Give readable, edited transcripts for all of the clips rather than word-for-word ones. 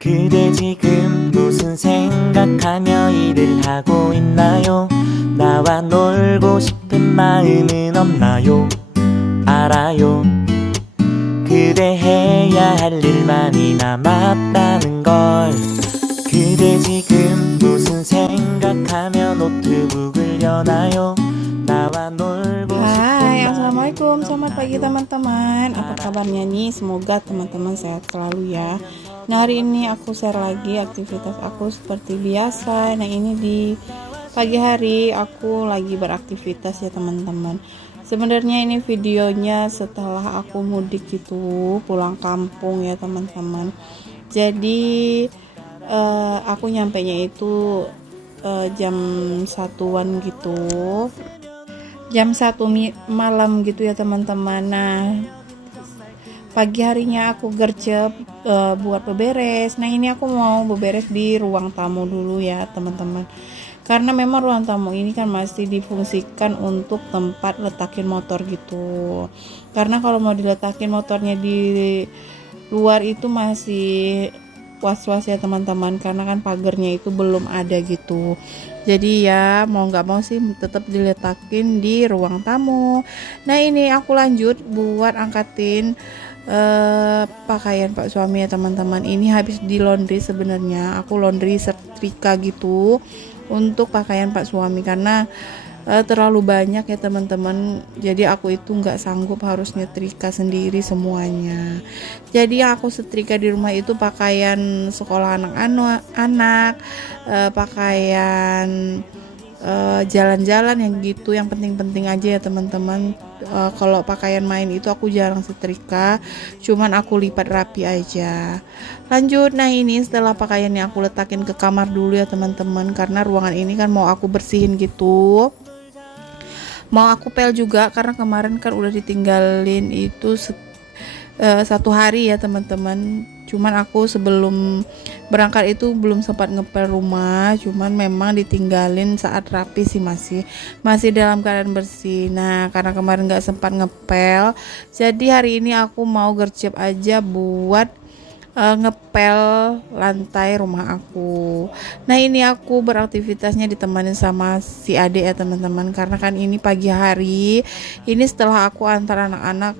그대 지금 무슨 생각하며 일을 하고 있나요? 나와 놀고 싶은 마음은 없나요? 알아요. 그대 해야 할 일만이 남았다는 걸. 그대 지금 무슨 생각하며 노트북을 여나요? 나와 놀고 Hai, 싶은 assalamualaikum. 마음은 Selamat pagi 없나요? teman-teman. Apa kabarnya nih? Semoga teman-teman sehat selalu ya. Nah, hari ini aku share lagi aktivitas aku seperti biasa. Nah, ini di pagi hari aku lagi beraktivitas ya teman-teman. Sebenarnya ini videonya setelah aku mudik gitu, pulang kampung ya teman-teman. Jadi aku nyampainya itu jam satuan gitu, jam 1 malam gitu ya teman-teman. Nah, pagi harinya aku gercep buat beberes. Nah, ini aku mau beberes di ruang tamu dulu ya teman-teman, karena memang ruang tamu ini kan masih difungsikan untuk tempat letakin motor gitu. Karena kalau mau diletakin motornya di luar itu masih was-was ya teman-teman, karena kan pagernya itu belum ada gitu. Jadi ya mau nggak mau sih tetap diletakin di ruang tamu. Nah, ini aku lanjut buat angkatin pakaian Pak suami ya teman-teman. Ini habis di laundry, sebenarnya aku laundry setrika gitu untuk pakaian Pak suami, karena terlalu banyak ya teman-teman. Jadi aku itu nggak sanggup harus nyetrika sendiri semuanya. Jadi yang aku setrika di rumah itu pakaian sekolah anak-anak, pakaian jalan-jalan yang gitu, yang penting-penting aja ya teman-teman. Kalau pakaian main itu aku jarang setrika, cuman aku lipat rapi aja. Lanjut, nah ini setelah pakaiannya aku letakin ke kamar dulu ya teman-teman, karena ruangan ini kan mau aku bersihin gitu, mau aku pel juga, karena kemarin kan udah ditinggalin itu 1 hari ya teman-teman. Cuman aku sebelum berangkat itu belum sempat ngepel rumah, cuman memang ditinggalin saat rapi sih, masih dalam keadaan bersih. Nah, karena kemarin nggak sempat ngepel, jadi hari ini aku mau gercep aja buat ngepel lantai rumah aku. Nah, ini aku beraktivitasnya ditemani sama si adik ya teman-teman, karena kan ini pagi hari, ini setelah aku antar anak-anak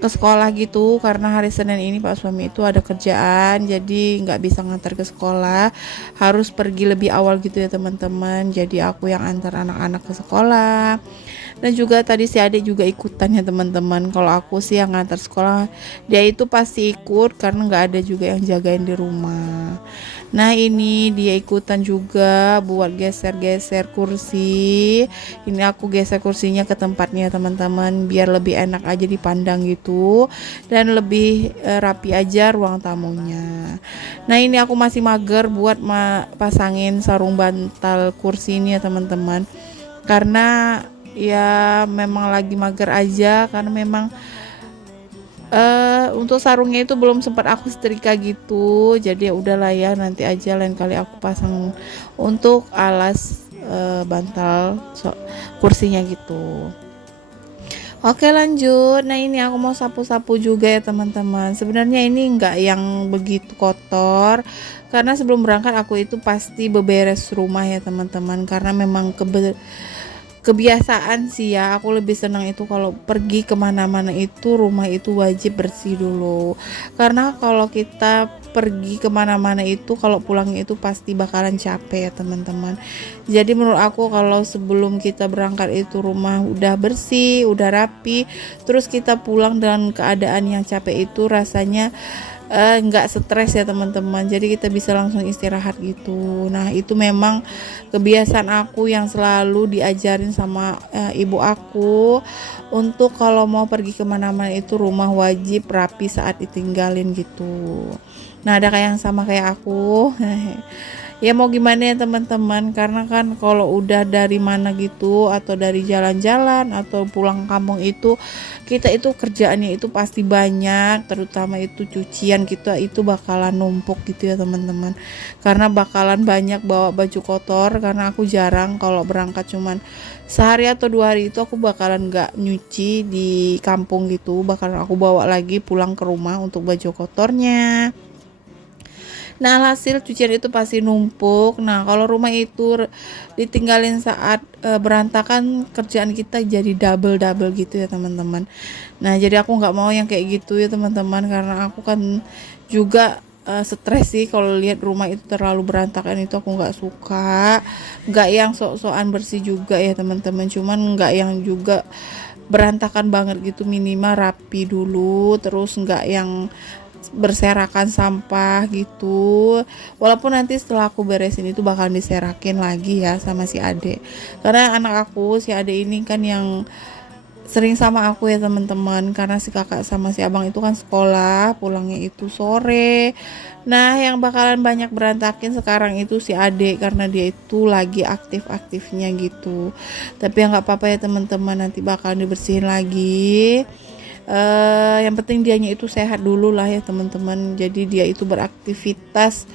ke sekolah gitu, karena hari Senin ini Pak suami itu ada kerjaan, jadi nggak bisa ngantar ke sekolah, harus pergi lebih awal gitu ya teman-teman. Jadi aku yang antar anak-anak ke sekolah, dan juga tadi si adik juga ikutan ya teman-teman. Kalau aku sih yang ngantar sekolah, dia itu pasti ikut karena nggak ada juga yang jagain di rumah. Nah, ini dia ikutan juga buat geser-geser kursi. Ini aku geser kursinya ke tempatnya teman-teman, biar lebih enak aja dipandang gitu, dan lebih rapi aja ruang tamunya. Nah, ini aku masih mager buat pasangin sarung bantal kursi ini ya teman-teman, karena ya memang lagi mager aja, karena memang untuk sarungnya itu belum sempat aku setrika gitu. Jadi ya udahlah ya, nanti aja lain kali aku pasang untuk alas bantal kursinya gitu. Oke, lanjut. Nah, ini aku mau sapu-sapu juga ya teman-teman. Sebenarnya ini enggak yang begitu kotor, karena sebelum berangkat aku itu pasti beberes rumah ya teman-teman, karena memang kebiasaan sih ya. Aku lebih senang itu kalau pergi kemana-mana itu rumah itu wajib bersih dulu, karena kalau kita pergi kemana-mana itu kalau pulangnya itu pasti bakalan capek ya teman-teman. Jadi menurut aku kalau sebelum kita berangkat itu rumah udah bersih, udah rapi, terus kita pulang dengan keadaan yang capek, itu rasanya nggak stres ya teman-teman. Jadi kita bisa langsung istirahat gitu. Nah, itu memang kebiasaan aku yang selalu diajarin sama ibu aku, untuk kalau mau pergi kemana-mana itu rumah wajib rapi saat ditinggalin gitu. Nah, ada kayak yang sama kayak aku. Ya mau gimana ya teman-teman, karena kan kalau udah dari mana gitu, atau dari jalan-jalan atau pulang kampung itu, kita itu kerjaannya itu pasti banyak, terutama itu cucian kita itu bakalan numpuk gitu ya teman-teman, karena bakalan banyak bawa baju kotor. Karena aku jarang kalau berangkat, cuman sehari atau 2 hari itu aku bakalan nggak nyuci di kampung gitu, bakalan aku bawa lagi pulang ke rumah untuk baju kotornya. Nah, hasil cucian itu pasti numpuk. Nah, kalau rumah itu ditinggalin saat berantakan, kerjaan kita jadi double-double gitu ya teman-teman. Nah, jadi aku nggak mau yang kayak gitu ya teman-teman, karena aku kan juga stres sih kalau lihat rumah itu terlalu berantakan, itu aku nggak suka. Nggak yang sok-sokan bersih juga ya teman-teman, cuman nggak yang juga berantakan banget gitu, minimal rapi dulu, terus nggak yang berserakan sampah gitu. Walaupun nanti setelah aku beresin itu bakal diserakin lagi ya sama si Ade, karena anak aku si Ade ini kan yang sering sama aku ya teman-teman, karena si kakak sama si abang itu kan sekolah pulangnya itu sore. Nah, yang bakalan banyak berantakin sekarang itu si Ade, karena dia itu lagi aktif-aktifnya gitu. Tapi ya nggak apa-apa ya teman-teman, nanti bakalan dibersihin lagi. Yang penting dianya itu sehat dulu lah ya teman-teman, jadi dia itu beraktivitas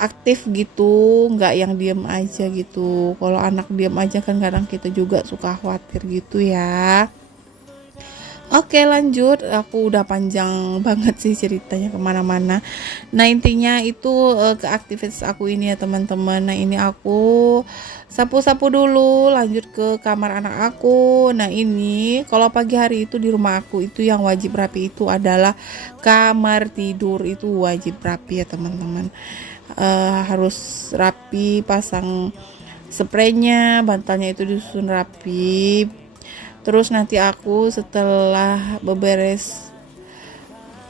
aktif gitu, nggak yang diem aja gitu. Kalau anak diem aja kan kadang kita juga suka khawatir gitu ya. Oke, lanjut, aku udah panjang banget sih ceritanya kemana-mana. Nah, intinya itu ke aktivitas aku ini ya teman-teman. Nah, ini aku sapu-sapu dulu, lanjut ke kamar anak aku. Nah, ini kalau pagi hari itu di rumah aku itu yang wajib rapi itu adalah kamar tidur, itu wajib rapi ya teman-teman. Harus rapi, pasang spraynya, bantalnya itu disusun rapi. Terus nanti aku setelah beberes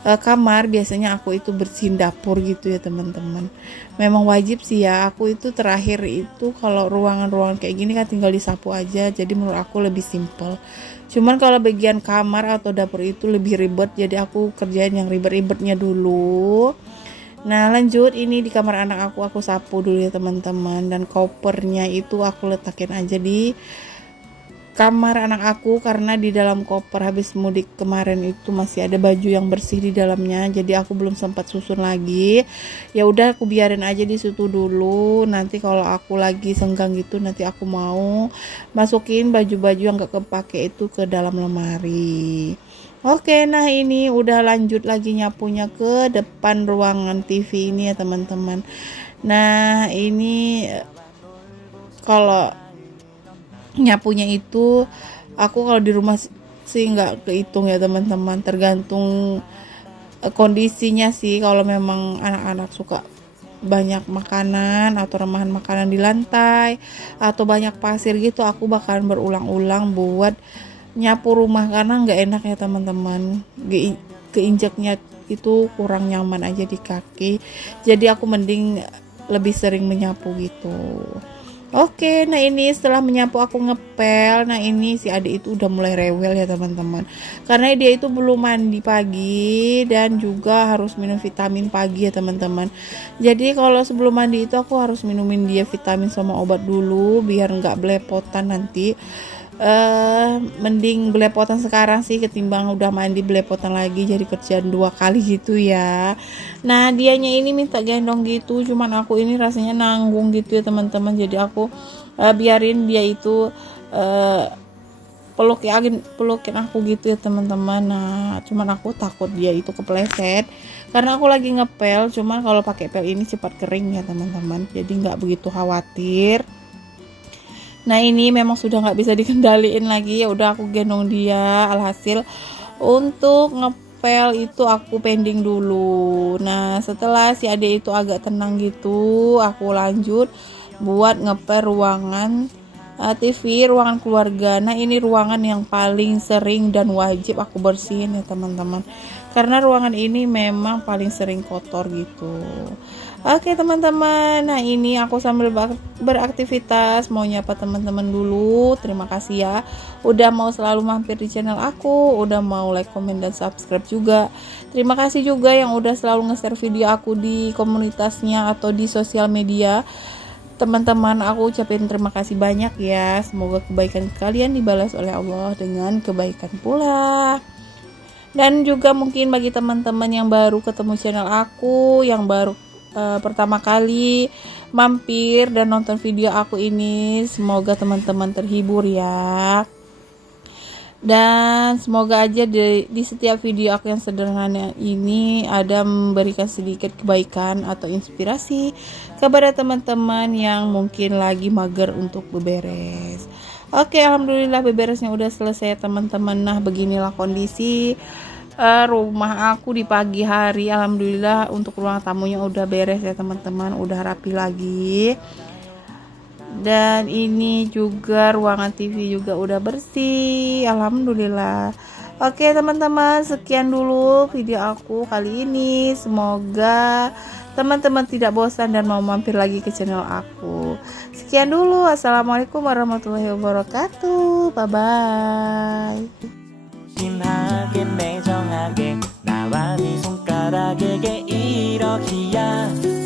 kamar, biasanya aku itu bersihin dapur gitu ya teman-teman. Memang wajib sih ya, aku itu terakhir itu kalau ruangan-ruangan kayak gini kan tinggal disapu aja, jadi menurut aku lebih simple. Cuman kalau bagian kamar atau dapur itu lebih ribet, jadi aku kerjain yang ribet-ribetnya dulu. Nah, lanjut, ini di kamar anak aku sapu dulu ya teman-teman, dan kopernya itu aku letakin aja di kamar anak aku, karena di dalam koper habis mudik kemarin itu masih ada baju yang bersih di dalamnya, jadi aku belum sempat susun lagi. Ya udah, aku biarin aja di situ dulu, nanti kalau aku lagi senggang gitu nanti aku mau masukin baju-baju yang gak kepake itu ke dalam lemari. Oke, nah ini udah lanjut lagi nyapunya ke depan ruangan TV ini ya teman-teman. Nah, ini kalau nyapunya itu aku kalau di rumah sih nggak kehitung ya teman-teman, tergantung kondisinya sih. Kalau memang anak-anak suka banyak makanan atau remahan makanan di lantai atau banyak pasir gitu, aku bakalan berulang-ulang buat nyapu rumah, karena nggak enak ya teman-teman, keinjaknya itu kurang nyaman aja di kaki, jadi aku mending lebih sering menyapu gitu. Oke, nah ini setelah menyapu aku ngepel. Nah, ini si adik itu udah mulai rewel ya teman-teman, karena dia itu belum mandi pagi dan juga harus minum vitamin pagi ya teman-teman. Jadi kalau sebelum mandi itu aku harus minumin dia vitamin sama obat dulu biar nggak belepotan nanti. Mending belepotan sekarang sih ketimbang udah mandi belepotan lagi, jadi kerjaan 2 kali gitu ya. Nah, dianya ini minta gendong gitu, cuman aku ini rasanya nanggung gitu ya teman-teman, jadi aku biarin dia itu pelukin aku gitu ya teman-teman. Nah, cuman aku takut dia itu kepleset karena aku lagi ngepel, cuman kalau pakai pel ini cepat kering ya teman-teman, jadi nggak begitu khawatir. Nah, ini memang sudah nggak bisa dikendaliin lagi, ya udah aku gendong dia. Alhasil untuk ngepel itu aku pending dulu. Nah, setelah si adik itu agak tenang gitu, aku lanjut buat ngepel ruangan TV, ruangan keluarga. Nah, ini ruangan yang paling sering dan wajib aku bersihin ya teman-teman, karena ruangan ini memang paling sering kotor gitu. Oke teman-teman, nah ini aku sambil beraktivitas mau nyapa teman-teman dulu. Terima kasih ya udah mau selalu mampir di channel aku, udah mau like, komen, dan subscribe juga. Terima kasih juga yang udah selalu nge-share video aku di komunitasnya atau di sosial media. Teman-teman, aku ucapin terima kasih banyak ya. Semoga kebaikan kalian dibalas oleh Allah dengan kebaikan pula. Dan juga mungkin bagi teman-teman yang baru ketemu channel aku, yang baru pertama kali mampir dan nonton video aku ini, semoga teman-teman terhibur ya. Dan semoga aja di setiap video aku yang sederhana ini ada memberikan sedikit kebaikan atau inspirasi kepada teman-teman yang mungkin lagi mager untuk beberes. Oke, alhamdulillah beberesnya udah selesai teman-teman. Nah, beginilah kondisi rumah aku di pagi hari. Alhamdulillah untuk ruang tamunya udah beres ya teman-teman, udah rapi lagi. Dan ini juga ruangan TV juga udah bersih, alhamdulillah. Oke teman-teman, sekian dulu video aku kali ini. Semoga teman-teman tidak bosan dan mau mampir lagi ke channel aku. Sekian dulu, assalamualaikum warahmatullahi wabarakatuh. Bye bye. 심하게 매정하게 나와 네 손가락에게 이러기야